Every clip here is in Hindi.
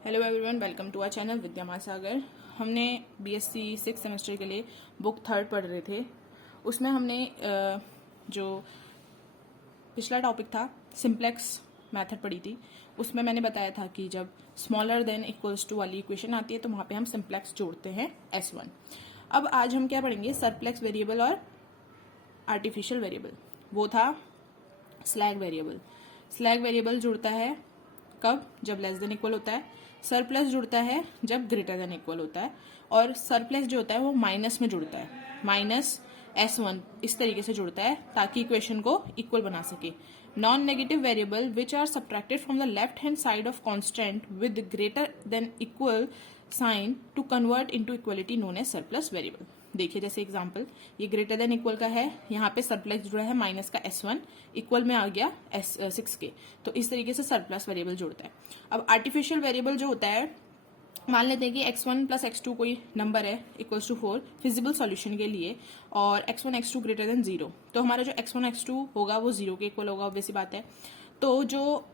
Hello everyone, welcome to our channel Vidya Mahasagar. हमने बीएससी 6 सेमेस्टर के लिए बुक 3 पढ़ रहे थे। उसमें हमने जो पिछला टॉपिक था सिंप्लेक्स मेथड पढ़ी थी। उसमें मैंने बताया था कि जब स्मॉलर देन इक्वल्स टू वाली इक्वेशन आती है तो वहाँ पे हम सिंप्लेक्स जोड़ते हैं S1। अब आज हम क्या पढ़ेंगे, सरप्लेक्स वेरिएबल और आर्टिफिशियल वेरिएबल। वो था स्लैग वेरिएबल। स्लैग वेरिएबल जुड़ता है कब? जब लेस देन इक्वल होता है। सरप्लस जुड़ता है जब ग्रेटर देन इक्वल होता है। और सरप्लस जो होता है वो माइनस में जुड़ता है, -S1 इस तरीके से जुड़ता है ताकि इक्वेशन को इक्वल बना सके। Non negative variable which are subtracted from the left hand side of constant with greater than equal sign to convert into equality known as surplus variable. देखिए जैसे एग्जांपल, ये ग्रेटर देन इक्वल का है, यहाँ पे सरप्लस जुड़ा है माइनस का S1, इक्वल में आ गया S6 के, तो इस तरीके से सरप्लस वेरिएबल जुड़ता है। अब आर्टिफिशियल वेरिएबल जो होता है, मान लेते हैं कि x1 प्लस x2 कोई नंबर है इक्वल्स टू 4 फिजिबल सॉल्यूशन के लिए, और x1 x2 ग्रेटर देन 0, तो हमारा जो x1 x2 होगा वो 0 के इक्वल होगा, ऑब्वियस सी बात है। तो जो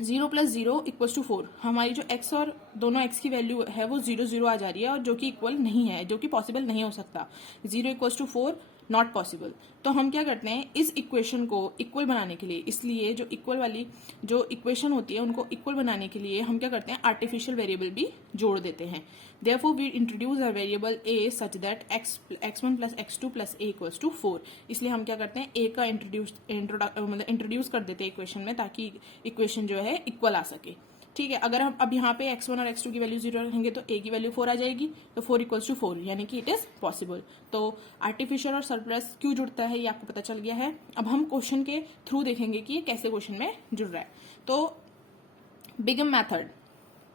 0 प्लस 0 इक्वल्स टू 4, हमारी जो x और दोनों x की वैल्यू है वो 0 0 आ जा रही है, और जो कि इक्वल नहीं है, जो कि पॉसिबल नहीं हो सकता। 0 इक्वल्स टू 4 नॉट पॉसिबल। तो हम क्या करते हैं, इस इक्वेशन को इक्वल बनाने के लिए, इसलिए जो इक्वल वाली जो इक्वेशन होती है उनको इक्वल बनाने के लिए हम क्या करते हैं, आर्टिफिशियल वेरिएबल भी जोड़ देते हैं। Therefore, we introduce a variable a such that x1 plus x2 plus a equals to 4। इसलिए हम क्या करते हैं, a का इंट्रोड्यूस कर देते हैं इक्वेशन में, ताकि इक्वेशन जो है इक्वल आ सके। ठीक है, अगर हम अब यहाँ पे x1 और x2 की वैल्यू 0 रखेंगे तो a की वैल्यू 4 आ जाएगी, तो 4 इक्वल्स टू 4, यानी कि इट इज पॉसिबल। तो आर्टिफिशियल और सरप्लस क्यों जुड़ता है ये आपको पता चल गया है। अब हम क्वेश्चन के थ्रू देखेंगे कि ये कैसे क्वेश्चन में जुड़ रहा है। तो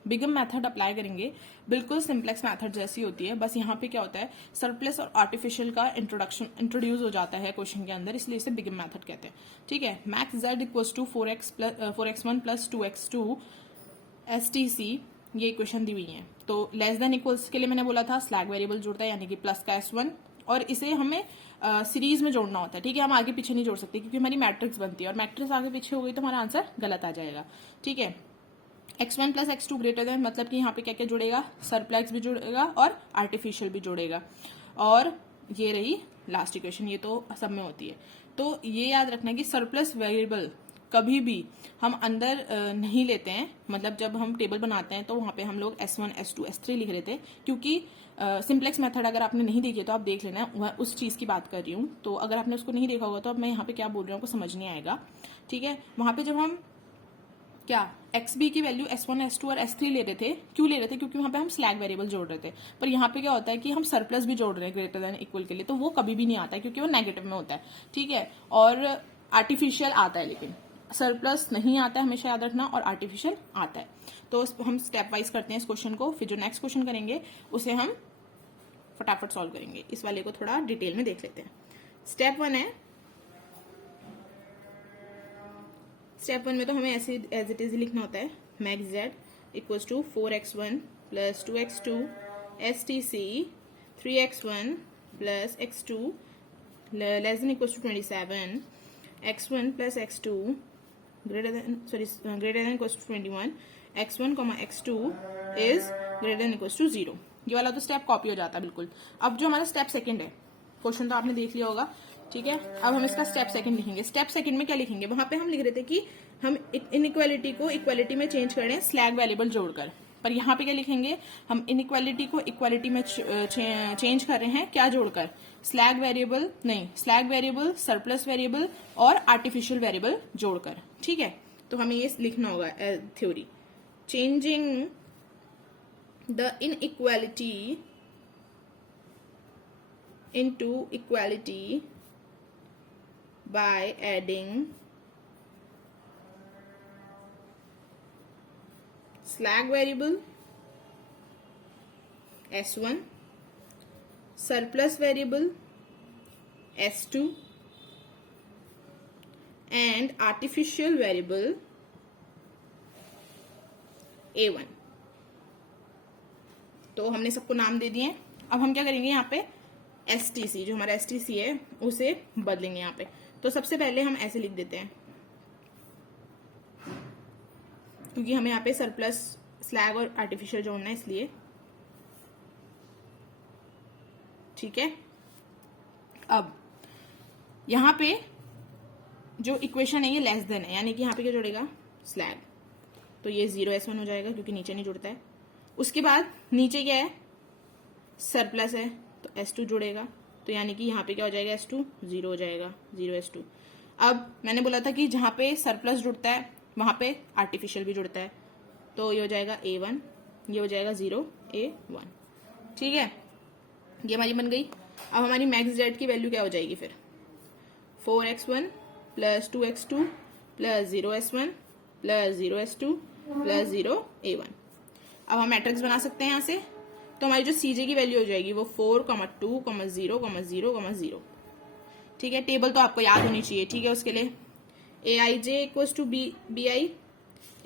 बिगम मेथड अप्लाई करेंगे, बिल्कुल सिंप्लेक्स मेथड जैसी होती है, बस यहाँ पे क्या होता है, सरप्लस और आर्टिफिशियल का इंट्रोड्यूस हो जाता है क्वेश्चन के अंदर, इसलिए इसे बिगम मेथड कहते हैं। ठीक है, max z equals to 4x1 plus 2x2 STC, ये इक्वेशन दी हुई है। तो लेस देन इक्वल्स के लिए मैंने बोला था स्लैग वेरिएबल जुड़ता है, यानी कि प्लस का S1, और इसे हमें सीरीज में जोड़ना होता है। ठीक है, हम आगे पीछे नहीं जोड़ सकते क्योंकि हमारी मैट्रिक्स बनती है, और मैट्रिक्स आगे पीछे हो गई तो हमारा आंसर गलत आ जाएगा। ठीक है, x1 plus x2 greater then, मतलब कि यहाँ पे क्या क्या जुड़ेगा, सरप्लेक्स भी जुड़ेगा और आर्टिफिशियल भी जुड़ेगा। और ये रही लास्ट इक्वेशन, ये तो सब में होती है। तो ये याद रखना कि सरप्लस वेरिएबल कभी भी हम अंदर नहीं लेते हैं, मतलब जब हम टेबल बनाते हैं तो वहाँ पे हम लोग S1 S2 S3 लिख रहे थे, क्योंकि सिंप्लेक्स मेथड अगर आपने नहीं देखी तो आप देख लेना, उस चीज़ की बात कर रही हूँ। तो अगर आपने उसको नहीं देखा होगा तो अब मैं यहाँ पे क्या बोल रही हूँ आपको समझ नहीं आएगा। ठीक है, वहाँ पे जब हम क्या XB की वैल्यू S1 S2 और S3 ले रहे थे, क्यों ले रहे थे, क्योंकि वहां पे हम स्लैग वेरिएबल जोड़ रहे थे। पर यहाँ पे क्या होता है कि हम सरप्लस भी जोड़ रहे हैं ग्रेटर देन इक्वल के लिए, तो वो कभी भी नहीं आता है क्योंकि वो नेगेटिव में होता है। ठीक है, और आर्टिफिशियल आता है, लेकिन सरप्लस नहीं आता है, हमेशा याद रखना, और आर्टिफिशियल आता है। तो हम स्टेप वाइज करते हैं इस क्वेश्चन को, फिर जो नेक्स्ट क्वेश्चन करेंगे उसे हम फटाफट सॉल्व करेंगे। इस वाले को थोड़ा डिटेल में देख लेते हैं। स्टेप 1 है, स्टेप 1 में तो हमें ऐसे एज इट इज लिखना होता है, max z equals to 4x1 plus 2x2 STC 3x1 plus x2 less than equals to 27, x1 plus x2 greater than equals to 21, x1 x2 is greater than equals to 0। ये वाला तो स्टेप कॉपी हो जाता है बिल्कुल। अब जो हमारा स्टेप सेकंड है, क्वेश्चन तो आपने देख लिया होगा। ठीक है, अब हम इसका स्टेप सेकंड लिखेंगे। स्टेप सेकंड में क्या लिखेंगे, वहां पे हम लिख रहे थे कि हम इनइक्वालिटी को इक्वालिटी में चेंज कर रहे हैं स्लैग वेरिएबल जोड़कर, पर यहाँ पे क्या लिखेंगे, हम इनइक्वालिटी को इक्वालिटी में चेंज कर रहे हैं क्या जोड़कर, स्लैग वेरिएबल सरप्लस वेरिएबल और आर्टिफिशियल वेरिएबल जोड़कर। ठीक है, तो हमें ये लिखना होगा theory, changing the inequality into equality by adding slag variable S1, surplus variable S2 and artificial variable A1। तो हमने सबको नाम दे दिए। अब हम क्या करेंगे, यहाँ पे STC, जो हमारा STC है उसे बदलेंगे यहाँ पे। तो सबसे पहले हम ऐसे लिख देते हैं, क्योंकि हमें यहाँ पे सरप्लस स्लैग और आर्टिफिशियल जोड़ना है इसलिए, ठीक है। अब यहाँ पे जो इक्वेशन है ये लेस देन है, यानी कि यहाँ पे क्या जुड़ेगा, स्लैग, तो ये 0s1 हो जाएगा क्योंकि नीचे नहीं जुड़ता है। उसके बाद नीचे क्या है, सरप्लस है, तो s2 जुड़ेगा, तो यानी कि यहाँ पे क्या हो जाएगा, s2 0 हो जाएगा, 0s2। अब मैंने बोला था कि जहाँ पे सरप्लस जुड़ता है वहाँ पे आर्टिफिशियल भी जुड़ता है, तो ये हो जाएगा a1, ये हो जाएगा 0a1, ठीक है। ये हमारी बन गई। अब हमारी मैक्स जेड की वैल्यू क्या हो जाएगी फिर, 4x1 plus 2x2 plus 0s1 plus 0s2 plus 0a1। अब हम मैट्रिक्स बना सकते हैं यहाँ से, तो हमारी जो सीजे की वैल्यू हो जाएगी वो 4, 2, 0, 0, 0, ठीक है। टेबल तो आपको याद होनी चाहिए, ठीक है। उसके लिए ए आई जे इक्वल्स टू बी आई,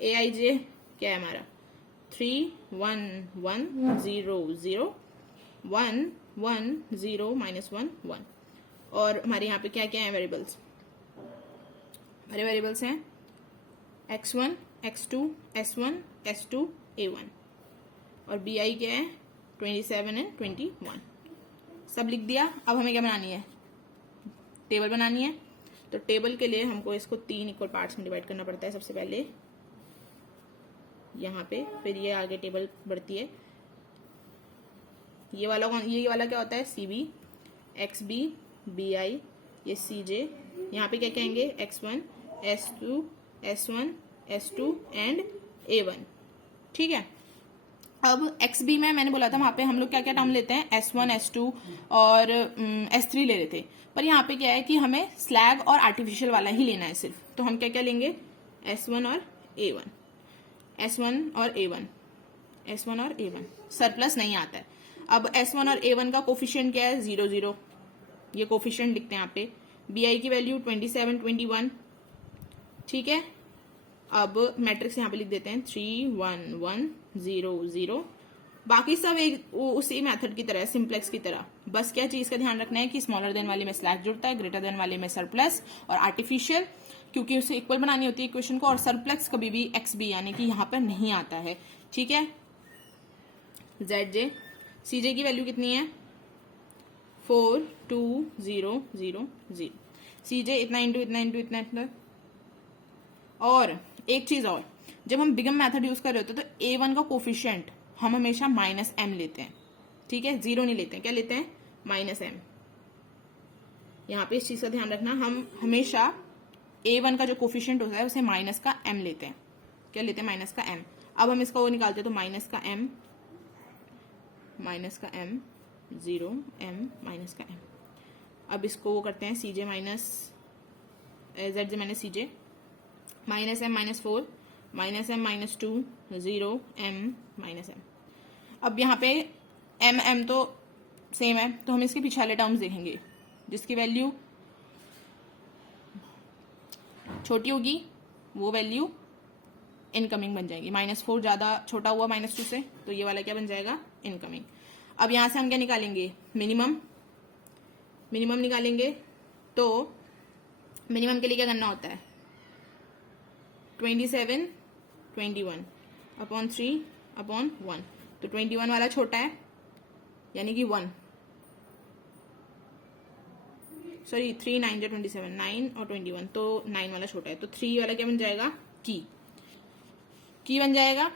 ए आई जे क्या है हमारा 3, 1, 1, 0, 0, 1, 1, 0, -1, 1। और हमारे यहाँ पे क्या क्या है वेरिएबल्स, हमारे वेरिएबल्स हैं x1, x2, s1, s2, a1, और bi क्या है 27 एंड 21, सब लिख दिया। अब हमें क्या बनानी है, टेबल बनानी है। तो टेबल के लिए हमको इसको 3 इक्वल पार्ट्स में डिवाइड करना पड़ता है सबसे पहले यहाँ पे, फिर ये आगे टेबल बढ़ती है। ये वाला क्या होता है, CB, XB, BI, ये CJ, यहाँ पे क्या कहेंगे x1, s2, s1, s2 and a1, ठीक है। अब XB में मैंने बोला था वहां पे हम लोग क्या क्या टर्म लेते हैं, S1, S2 और S3 ले रहे थे, पर यहाँ पे क्या है कि हमें स्लैग और आर्टिफिशियल वाला ही लेना है सिर्फ, तो हम क्या क्या लेंगे, S1 और A1, S1 और A1, S1 और A1, सरप्लस नहीं आता है। अब S1 और A1 का कोफिशिएंट क्या है, 0, 0, ये कोफिशिएंट लिखते हैं यहाँ पे। BI की वैल्यू 27, 21, ठीक है। अब मैट्रिक्स यहाँ पे लिख देते हैं 3, 1, 1, 0, 0। बाकी सब एक उसी मेथड की तरह, सिंप्लेक्स की तरह, बस क्या चीज का ध्यान रखना है कि स्मॉलर देन वाले में स्लैग जुड़ता है, ग्रेटर देन वाले में सरप्लस और आर्टिफिशियल, क्योंकि उसे इक्वल बनानी होती है इक्वेशन को, और सरप्लस कभी भी XB यानी कि यहाँ पर नहीं आता है, ठीक है। ZJ, CJ की वैल्यू कितनी है, 4, 2, 0, 0, 0, CJ इतना इंटू इतना इंटू इतना इतना। और एक चीज और, जब हम बिगम मेथड यूज कर रहे होते हैं तो A1 का कोफिशिएंट हम हमेशा -m लेते हैं, ठीक है, 0 नहीं लेते हैं, क्या लेते हैं, -m। यहाँ पे इस चीज का ध्यान रखना, हम हमेशा A1 का जो कोफिशिएंट होता है उसे माइनस का m लेते हैं, क्या लेते हैं, माइनस का m। अब हम इसका वो निकालते हैं तो माइनस का m, 0 m माइनस का m। अब इसको वो करते हैं CJ minus ZJ minus CJ, -m, -4, -m, -2, 0 m -m। अब यहाँ पे m तो सेम है, तो हम इसके पीछे वाले टर्म्स देखेंगे, जिसकी वैल्यू छोटी होगी वो वैल्यू इनकमिंग बन जाएगी। -4 ज्यादा छोटा हुआ -2 से, तो ये वाला क्या बन जाएगा, इनकमिंग। अब यहां से हम क्या निकालेंगे, मिनिमम निकालेंगे। तो मिनिमम के लिए क्या करना होता है, 27, 21 अपॉन 3 अपॉन 1, तो 21 वाला छोटा है यानी कि 1, सॉरी 3, 9 जो 27, 9 और 21, तो 9 वाला छोटा है, तो 3 वाला क्या बन जाएगा, की बन जाएगा,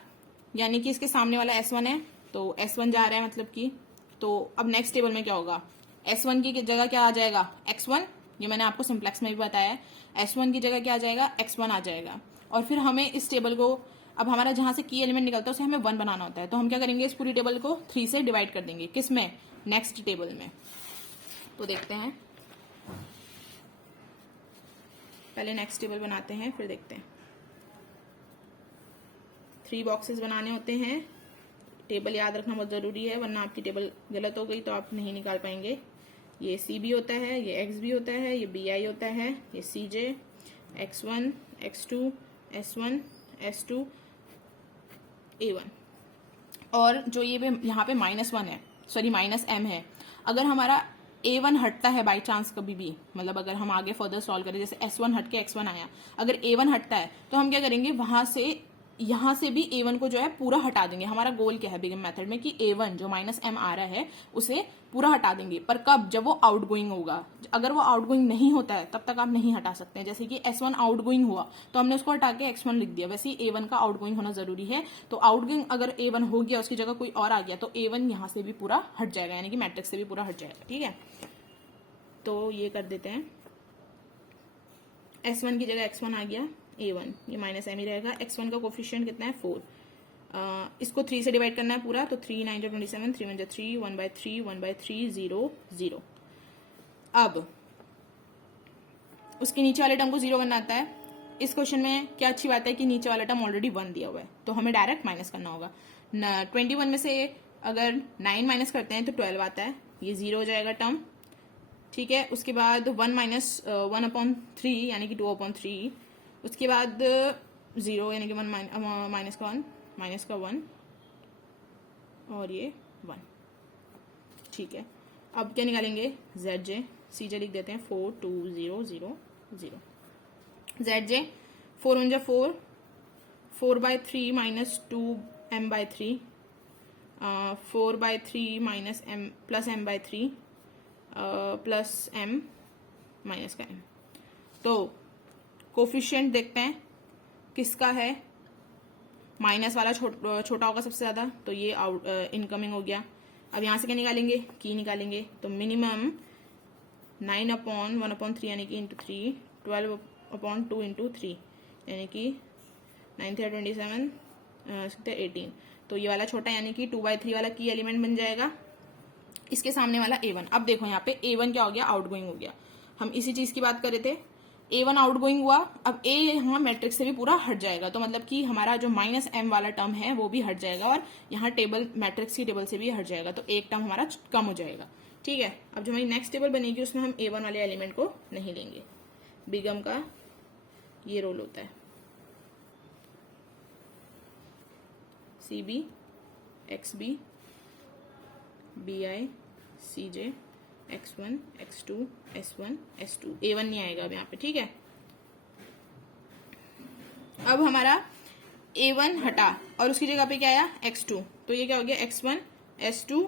यानी कि इसके सामने वाला S1 है तो S1 जा रहा है मतलब की। तो अब नेक्स्ट टेबल में क्या होगा, S1 की जगह क्या आ जाएगा, X1, ये मैंने आपको सिंप्लेक्स में भी बताया है, S1 की जगह क्या आ जाएगा, X1 आ जाएगा। और फिर हमें इस टेबल को, अब हमारा जहां से की एलिमेंट निकलता है उसे हमें 1 बनाना होता है, तो हम क्या करेंगे, इस पूरी टेबल को 3 से डिवाइड कर देंगे, किस में, नेक्स्ट टेबल में। तो देखते हैं, पहले नेक्स्ट टेबल बनाते हैं फिर देखते हैं। 3 बॉक्सेस बनाने होते हैं, टेबल याद रखना बहुत जरूरी है, वरना आपकी टेबल गलत हो गई तो आप नहीं निकाल पाएंगे। ये CB होता है, ये XB होता है, ये BI होता है, ये CJ, X1, X2, S1, S2, A1। और जो ये यहाँ पे -1 है, सॉरी -m है, अगर हमारा A1 हटता है बाई चांस कभी भी, मतलब अगर हम आगे फर्दर सॉल्व करें, जैसे S1 हट के X1 आया, अगर A1 हटता है तो हम क्या करेंगे, वहां से यहाँ से भी A1 को जो है पूरा हटा देंगे। हमारा गोल क्या है बिगम मेथड में कि A1 जो -m आ रहा है उसे पूरा हटा देंगे। पर कब? जब वो आउटगोइंग होगा। अगर वो आउटगोइंग नहीं होता है तब तक आप नहीं हटा सकते हैं। जैसे कि S1 आउटगोइंग हुआ तो हमने उसको हटा के X1 लिख दिया, वैसे ही A1 का आउटगोइंग होना जरूरी है। तो आउटगोइंग अगर A1 हो गया, उसकी जगह कोई और आ गया, तो A1 यहाँ से भी पूरा हट जाएगा, यानी कि मैट्रिक्स से भी पूरा हट जाएगा। ठीक है, तो ये कर देते हैं। S1 की जगह X1 आ गया, A1 ये -m ही रहेगा। X1 का कोफिशिएंट कितना है? 4। इसको 3 से डिवाइड करना है पूरा, तो 3 9 27, 3 1 3, 1/3 1/3 0 0। अब उसके नीचे वाले टर्म को 0 करना आता है। इस क्वेश्चन में क्या अच्छी बात है कि नीचे वाला टर्म ऑलरेडी 1 दिया हुआ है, तो हमें डायरेक्ट माइनस करना होगा। 21 में से अगर 9 माइनस करते हैं तो 12 आता है, ये 0 हो जाएगा टर्म। ठीक है, उसके बाद 1 - 1/3 यानी कि 2/3, उसके बाद 0 यानी कि 1 माइनस का 1 और ये 1। ठीक है, अब क्या निकालेंगे? ZJ CJ लिख देते हैं 4 2 0 0 0। ZJ 4 1 4, 4/3 - 2m/3, 4/3 -m plus m/3 plus m minus का m। तो कोफिशिएंट देखते हैं किसका है, माइनस वाला छोटा होगा सबसे ज्यादा, तो ये आउट इनकमिंग हो गया। अब यहां से क्या निकालेंगे? की निकालेंगे, तो मिनिमम 9/1/3 यानी कि इंटू 3, 12/2 इंटू 3 यानी कि 9 3 27 18। तो ये वाला छोटा यानी कि 2/3 वाला की एलिमेंट बन जाएगा। इसके सामने वाला A1। अब देखो यहाँ पे A1 क्या हो गया? आउटगोइंग हो गया। हम इसी चीज की बात कर रहे थे, A1 आउटगोइंग हुआ। अब A यहाँ मैट्रिक्स से भी पूरा हट जाएगा, तो मतलब कि हमारा जो -m वाला टर्म है वो भी हट जाएगा, और यहाँ टेबल मैट्रिक्स की टेबल से भी हट जाएगा, तो एक टर्म हमारा कम हो जाएगा। ठीक है, अब जो हमारी नेक्स्ट टेबल बनेगी उसमें हम A1 वाले एलिमेंट को नहीं लेंगे। बिगम का ये रोल होता है, CB XB BI CJ X1 X2 S1 S2। A1 नहीं आएगा अब यहाँ पे। ठीक है, अब हमारा A1 हटा और उसकी जगह पे क्या आया? X2। तो ये क्या हो गया? X1 S2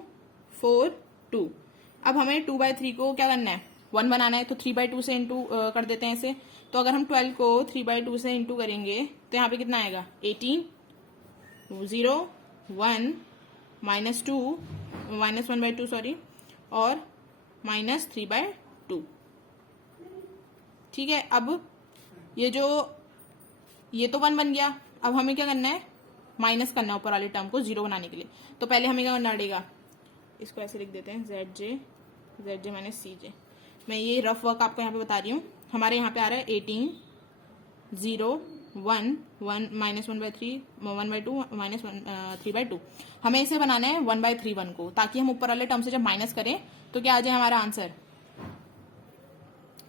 4 2। अब हमें 2/3 को क्या करना है? 1 बनाना है, तो 3/2 से इंटू कर देते हैं इसे। तो अगर हम 12 को 3/2 से इंटू करेंगे तो यहाँ पे कितना आएगा? 18 0 1 -2 -1/2 सॉरी, और -3/2। ठीक है, अब ये तो 1 बन गया। अब हमें क्या करना है? माइनस करना है ऊपर वाले टर्म को 0 बनाने के लिए। तो पहले हमें क्या करना पड़ेगा? इसको ऐसे लिख देते हैं, ZJ माइनस CJ। मैं ये रफ वर्क आपको यहाँ पे बता रही हूँ। हमारे यहाँ पे आ रहा है 18 0 1 1 -1/3 1/2 -3/2। हमें इसे बनाना है 1/3 1 को, ताकि हम ऊपर वाले टर्म से जब माइनस करें तो क्या आ जाए हमारा आंसर?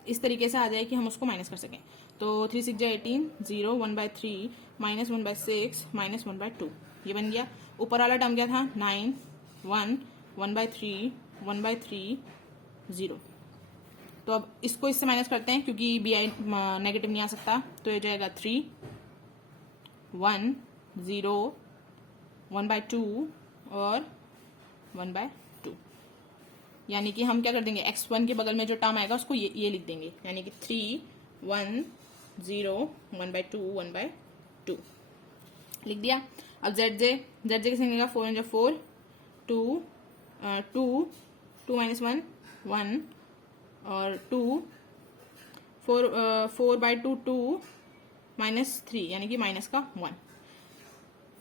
इस तरीके से आ जाए कि हम उसको माइनस कर सकें। तो 3 6 18 0 1/3 -1/6 -1/2 ये बन गया। ऊपर वाला टर्म क्या था? 9 1 1/3 1/3 0। तो अब इसको इससे माइनस करते हैं, क्योंकि BI नेगेटिव नहीं आ सकता, तो ये जाएगा 3 1 0 1/2 और 1/2। यानी कि हम क्या कर देंगे? X1 के बगल में जो टर्म आएगा उसको ये लिख देंगे, यानी कि 3 1 0 1/2 1/2 लिख दिया। अब ZJ कैसे निकलेगा? 4 × 4 2 2 -1 1 और 2 4/2 2 -3 यानी कि माइनस का 1।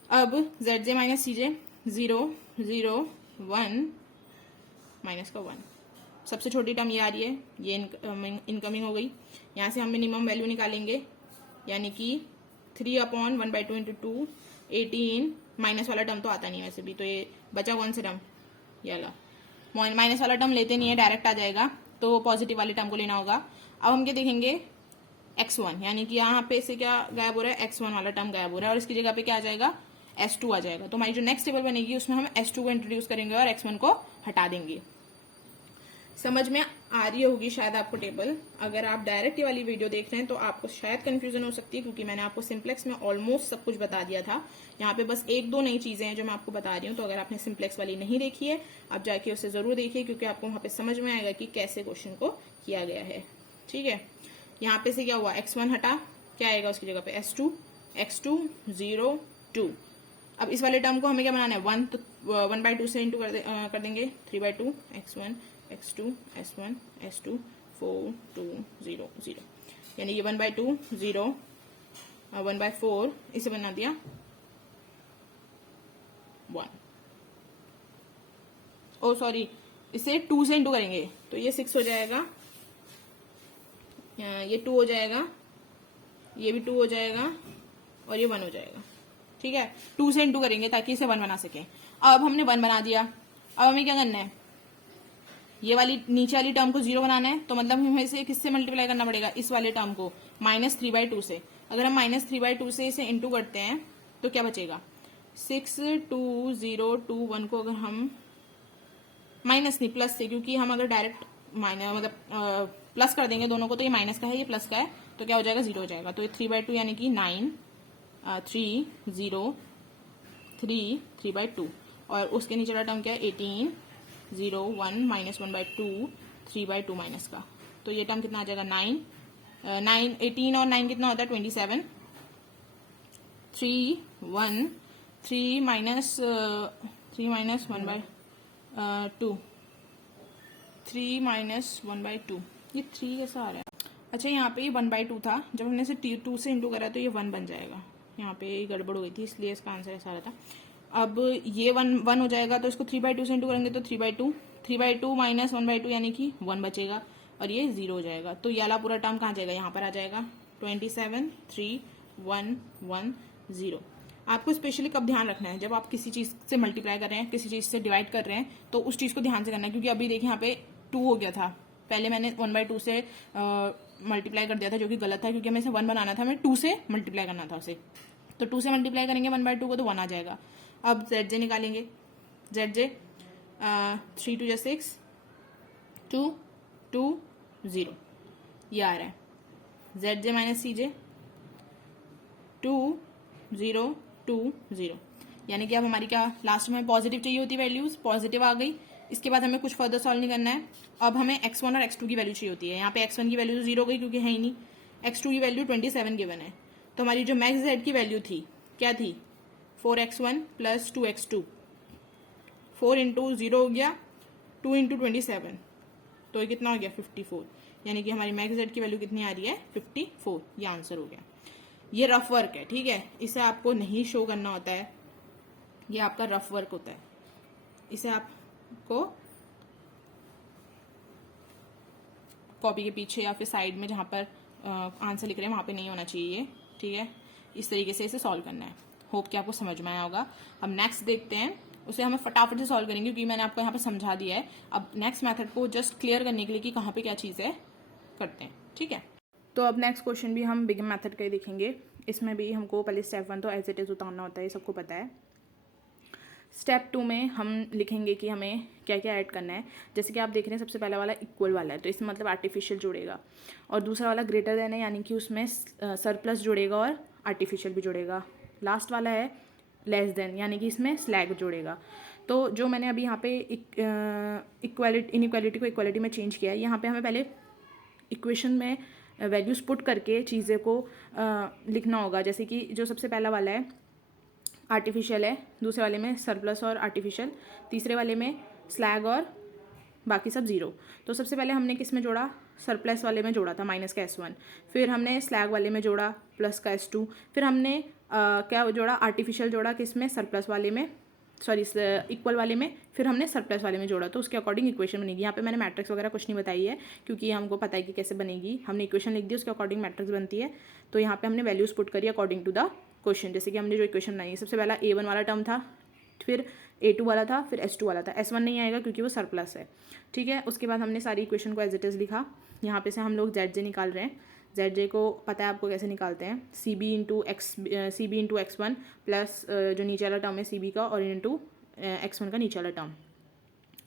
अब ZJ माइनस CJ 0 0 1 माइनस का 1। सबसे छोटी टर्म ये आ रही है, ये इनकमिंग हो गई। यहाँ से हम मिनिमम वैल्यू निकालेंगे, यानी कि 3/1/2 × 2 18। माइनस वाला टर्म तो आता नहीं वैसे भी, तो ये बचा कौन सा टर्म? ये वाला। माइनस वाला टर्म लेते नहीं है, डायरेक्ट आ जाएगा, तो पॉजिटिव वाले टर्म को लेना होगा। अब हम क्या देखेंगे? X1, यानी कि यहाँ पे से क्या गायब हो रहा है? X1 वाला टर्म गायब हो रहा है, और इसकी जगह पे क्या आ जाएगा? S2 आ जाएगा। तो हमारी जो नेक्स्ट टेबल बनेगी उसमें हम S2 को इंट्रोड्यूस करेंगे और X1 को हटा देंगे। समझ में आ रही होगी शायद आपको टेबल। अगर आप डायरेक्ट ये वाली वीडियो देख रहे हैं तो आपको शायद कंफ्यूजन हो सकती है, क्योंकि मैंने आपको सिंप्लेक्स में ऑलमोस्ट सब कुछ बता दिया था। यहाँ पे बस एक दो नई चीजें हैं जो मैं आपको बता रही हूँ। तो अगर आपने सिंप्लेक्स वाली नहीं देखी है, आप जाके उसे जरूर देखिए, क्योंकि आपको वहां पे समझ में आएगा कि कैसे क्वेश्चन को किया गया है। ठीक है, यहाँ पे से क्या हुआ, x1 हटा, क्या आएगा उसकी जगह पे s2, x2 0 2। अब इस वाले टर्म को हमें क्या बनाना है, 1, तो 1/2 से इंटू कर देंगे, 3/2 x1 x2 s1 s2 4 2 0 0, यानी ये 1/2 0 1/4 इसे बना दिया 1। ओ सॉरी, इसे 2 से इंटू करेंगे तो ये 6 हो जाएगा, ये 2 हो जाएगा, ये भी 2 हो जाएगा और ये 1 हो जाएगा। ठीक है, 2 से इंटू करेंगे ताकि इसे 1 बना सके। अब हमने 1 बना दिया, अब हमें क्या करना है, ये वाली नीचे वाली टर्म को 0 बनाना है। तो मतलब हमें इसे किससे मल्टीप्लाई करना पड़ेगा, इस वाले टर्म को -3/2 से। अगर हम -3/2 से इसे इंटू करते हैं तो क्या बचेगा, 6 2 0 2 1 को अगर हम माइनस नहीं प्लस से, क्योंकि हम अगर डायरेक्ट मतलब प्लस कर देंगे दोनों को तो ये माइनस का है, ये प्लस का है, तो क्या हो जाएगा 0 हो जाएगा। तो ये 3/2 यानी कि 9 3 0 3 3/2, और उसके नीचे वाला टर्म क्या है 18 0 1 -1/2 3/2 माइनस का। तो ये टर्म कितना आ जाएगा 9 18 और 9 कितना होता है 27 3 1 3 माइनस 1/2 3 माइनस 1/2, ये 3 कैसा आ रहा है। अच्छा, यहाँ पे ये 1/2 था, जब हमने इसे 2 से इंटू करा तो ये 1 बन जाएगा। यहाँ पे गड़बड़ हो गई थी इसलिए इसका आंसर ऐसा आ रहा था। अब ये 1 हो जाएगा, तो इसको 3/2 से इंटू करेंगे तो 3/2 3/2 माइनस 1/2 यानी कि 1 बचेगा, और ये 0 हो जाएगा। तो ये वाला पूरा टर्म कहाँ जाएगा, यहाँ पर आ जाएगा 27 3 1 1 0। आपको स्पेशली कब ध्यान रखना है, जब आप किसी चीज से मल्टीप्लाई कर रहे हैं, किसी चीज से डिवाइड कर रहे हैं, तो उस चीज को ध्यान से करना है। क्योंकि अभी देखिए यहाँ पे 2 हो गया था, पहले मैंने 1/2 से मल्टीप्लाई कर दिया था, जो कि गलत था, क्योंकि हमें इसे 1 बनाना था, हमें 2 से मल्टीप्लाई करना था उसे। तो 2 से मल्टीप्लाई करेंगे 1/2 को तो 1 आ जाएगा। अब ZJ निकालेंगे, ZJ 3 2 6 2 2 0, ये आ रहा है। ZJ माइनस CJ 2 0 2 0, यानी कि अब हमारी क्या लास्ट में पॉजिटिव चाहिए होती वैल्यूज, पॉजिटिव आ गई। इसके बाद हमें कुछ फर्दर सॉल्व नहीं करना है। अब हमें x1 और x2 की वैल्यू चाहिए होती है। यहाँ पे x1 की वैल्यू तो 0 हो गई क्योंकि है ही नहीं, x2 की वैल्यू 27 गिवन है। तो हमारी जो मैक्स z की वैल्यू थी क्या थी, 4x1 प्लस 2x2, 4 इंटू 0 हो गया 2 इंटू 27, तो ये कितना हो गया 54, यानी कि हमारी मैक्स z की वैल्यू कितनी आ रही है 54, ये आंसर हो गया। ये रफ वर्क है, ठीक है, इसे आपको नहीं शो करना होता है, ये आपका रफ वर्क होता है। इसे आपको कॉपी के पीछे या फिर साइड में जहां पर आंसर लिख रहे हैं वहां पे नहीं होना चाहिए, ठीक है। इस तरीके से इसे सॉल्व करना है। होप कि आपको समझ में आया होगा। अब नेक्स्ट देखते हैं, उसे हमें फटाफट से सॉल्व करेंगे क्योंकि मैंने आपको यहाँ पे समझा दिया है। अब नेक्स्ट मेथड को जस्ट क्लियर करने के लिए कि कहाँ पे क्या चीज़ है करते हैं, ठीक है। तो अब नेक्स्ट क्वेश्चन भी हम बिगिन मेथड का ही देखेंगे। इसमें भी हमको पहले स्टेप 1 तो एज इट इज उतारना होता है, ये सबको पता है। स्टेप 2 में हम लिखेंगे कि हमें क्या क्या ऐड करना है। जैसे कि आप देख रहे हैं सबसे पहला वाला इक्वल वाला है, तो इसमें मतलब आर्टिफिशियल जुड़ेगा, और दूसरा वाला ग्रेटर देन है, यानी कि उसमें सरप्लस जुड़ेगा और आर्टिफिशियल भी जुड़ेगा। लास्ट वाला है लेस देन, यानी कि इसमें स्लैग जुड़ेगा। तो जो मैंने अभी यहाँ पे इनइक्वालिटी को इक्वालिटी में चेंज किया है, यहाँ पे हमें पहले इक्वेशन में वैल्यूज पुट करके चीज़ें को लिखना होगा। जैसे कि जो सबसे पहला वाला है आर्टिफिशियल है, दूसरे वाले में सरप्लस और आर्टिफिशियल, तीसरे वाले में स्लैग और बाकी सब 0। तो सबसे पहले हमने किस में जोड़ा, सरप्लस वाले में जोड़ा था माइनस का S1, फिर हमने स्लैग वाले में जोड़ा प्लस का S2, फिर हमने क्या जोड़ा, आर्टिफिशियल जोड़ा किस में, सरप्लस वाले में, सॉरी इक्वल वाले में, फिर हमने सरप्लस वाले में जोड़ा। तो उसके अकॉर्डिंग इक्वेशन बनेगी। यहाँ पे मैंने मैट्रिक्स वगैरह कुछ नहीं बताई है क्योंकि हमको पता है कि कैसे बनेगी। हमने इक्वेशन लिख दी, उसके अकॉर्डिंग मैट्रिक्स बनती है। तो यहाँ पे हमने वैल्यूज पुट करी अकॉर्डिंग टू द क्वेश्चन। जैसे कि हमने जो इक्वेशन बनाई है, सबसे पहला A1 वाला टर्म था, फिर A2 वाला था, फिर S2 वाला था। S1 नहीं आएगा क्योंकि वो सरप्लस है, ठीक है। उसके बाद हमने सारी इक्वेशन को एज इट इज़ लिखा। यहाँ पे से हम लोग ZJ निकाल रहे हैं। ZJ को पता है आपको कैसे निकालते हैं, CB इंटू x1 प्लस जो नीचे वाला टर्म है CB का, और इंटू x1 का नीचे वाला टर्म।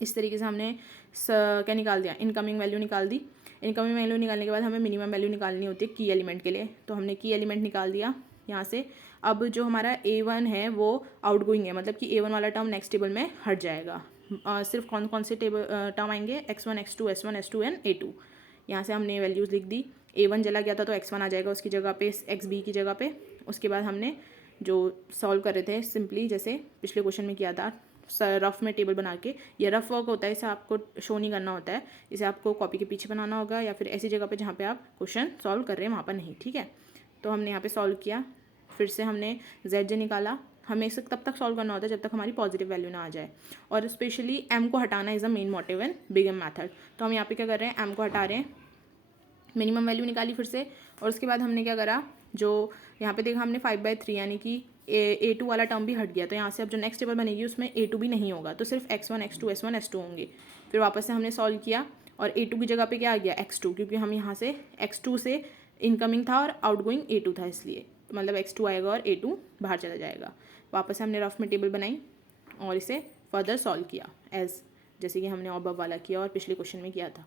इस तरीके से हमने क्या निकाल दिया, इनकमिंग वैल्यू निकाल दी। इनकमिंग वैल्यू निकालने के बाद हमें मिनिमम वैल्यू निकालनी होती है की एलिमेंट के लिए, तो हमने की एलिमेंट निकाल दिया यहाँ से। अब जो हमारा A1 है वो आउटगोइंग है, मतलब कि A1 वाला टर्म नेक्स्ट टेबल में हट जाएगा। सिर्फ कौन कौन से टेबल टर्म आएंगे, x1 x2 s1 s2 and a2। यहाँ से हमने वैल्यूज़ लिख दी। A1 चला गया था तो x1 आ जाएगा उसकी जगह पे, xb की जगह पे। उसके बाद हमने जो सॉल्व कर रहे थे सिंपली जैसे पिछले क्वेश्चन में किया था, रफ में टेबल बना के। ये रफ वर्क होता है, इसे आपको शो नहीं करना होता है, इसे आपको कॉपी के पीछे बनाना होगा या फिर ऐसी जगह पे जहाँ पे आप क्वेश्चन सॉल्व कर रहे हैं वहाँ पर नहीं, ठीक है। तो हमने यहाँ पे सॉल्व किया, फिर से हमने ZJ निकाला। हमें इसे तब तक सॉल्व करना होता है जब तक हमारी पॉजिटिव वैल्यू ना आ जाए, और स्पेशली m को हटाना is a main motive in big M method. तो हम यहाँ पे क्या कर रहे हैं, m को हटा रहे हैं, मिनिमम वैल्यू निकाली फिर से, और उसके बाद हमने क्या करा, जो यहाँ पे देखा हमने 5/3 यानी कि A2 वाला टर्म भी हट गया। तो यहाँ से अब जो नेक्स्ट टेबल बनेगी उसमें A2 भी नहीं होगा, तो सिर्फ x1 x2 s1 s2 होंगे। फिर वापस से हमने सॉल्व किया और A2 की जगह पे क्या आ गया, x2, क्योंकि हम यहाँ से x2 से इनकमिंग था और आउटगोइंग A2 था, इसलिए मतलब x2 आएगा और A2 बाहर चला जाएगा। वापस से हमने रफ में टेबल बनाई और इसे फर्दर सॉल्व किया एज जैसे कि हमने अबव वाला किया और पिछले क्वेश्चन में किया था,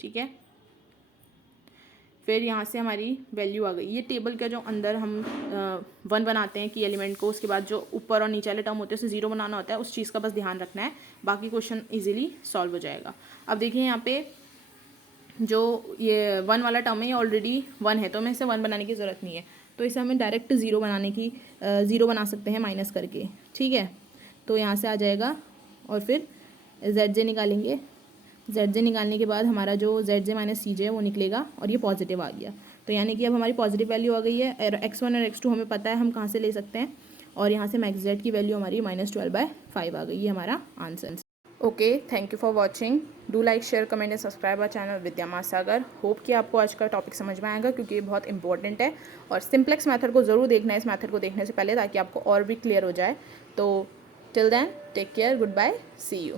ठीक है। फिर यहाँ से हमारी वैल्यू आ गई। ये टेबल का जो अंदर हम 1 बनाते हैं की एलिमेंट को, उसके बाद जो ऊपर और नीचे वाले टर्म होते हैं उसे 0 बनाना होता है, उस चीज़ का बस ध्यान रखना है, बाकी क्वेश्चन इजीली सॉल्व हो जाएगा। अब देखिए यहाँ पे जो ये 1 वाला टर्म है ये ऑलरेडी 1 है, तो हमें इसे 1 बनाने की ज़रूरत नहीं है, तो इसे हमें डायरेक्ट 0 बनाने की 0 बना सकते हैं माइनस करके, ठीक है। तो यहाँ से आ जाएगा और फिर ZJ निकालेंगे। ZJ निकालने के बाद हमारा जो ZJ माइनस CJ है वो निकलेगा और ये पॉजिटिव आ गया। तो यानी कि अब हमारी पॉजिटिव वैल्यू आ गई है, और x1 और x2 हमें पता है हम कहाँ से ले सकते हैं, और यहाँ से मैक्स Z की वैल्यू हमारी -12/5 आ गई, ये हमारा answer. Okay, thank you for watching. Do like, share, comment and subscribe our channel Vidya Mahasagar. Hope कि आपको आज का टॉपिक समझ में आएगा, क्योंकि ये बहुत इंपॉर्टेंट है, और सिंप्लेक्स मेथड को ज़रूर देखना है इस मेथड को देखने से पहले, ताकि आपको और भी क्लियर हो जाए। तो till then take care, good bye, see you.